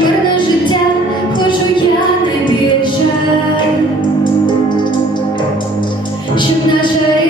мирне життя, хочу я не більше, щоб наша.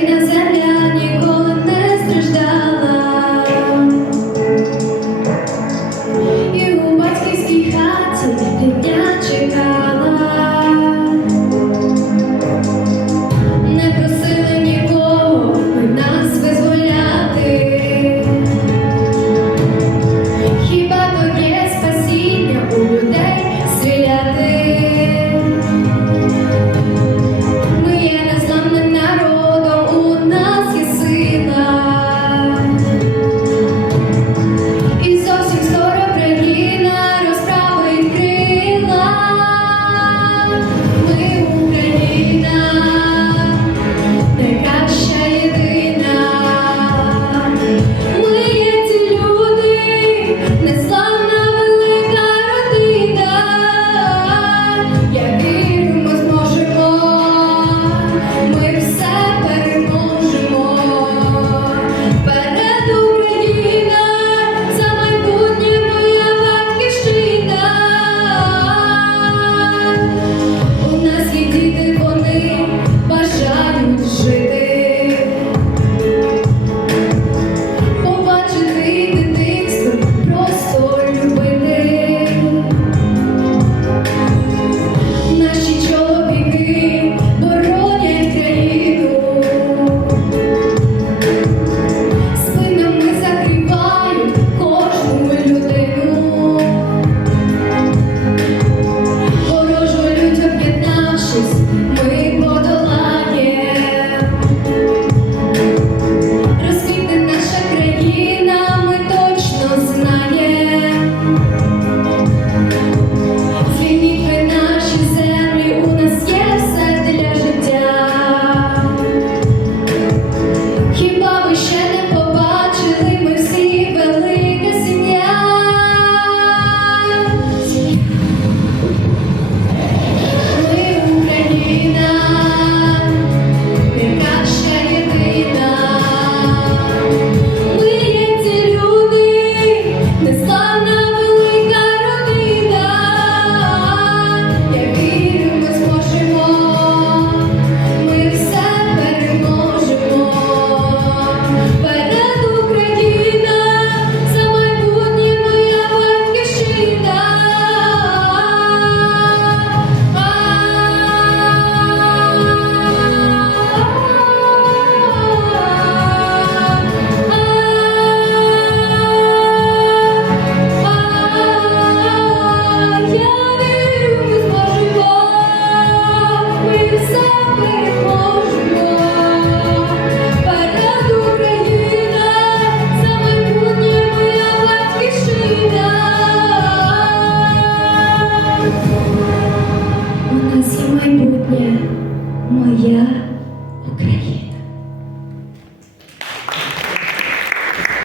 Krishna.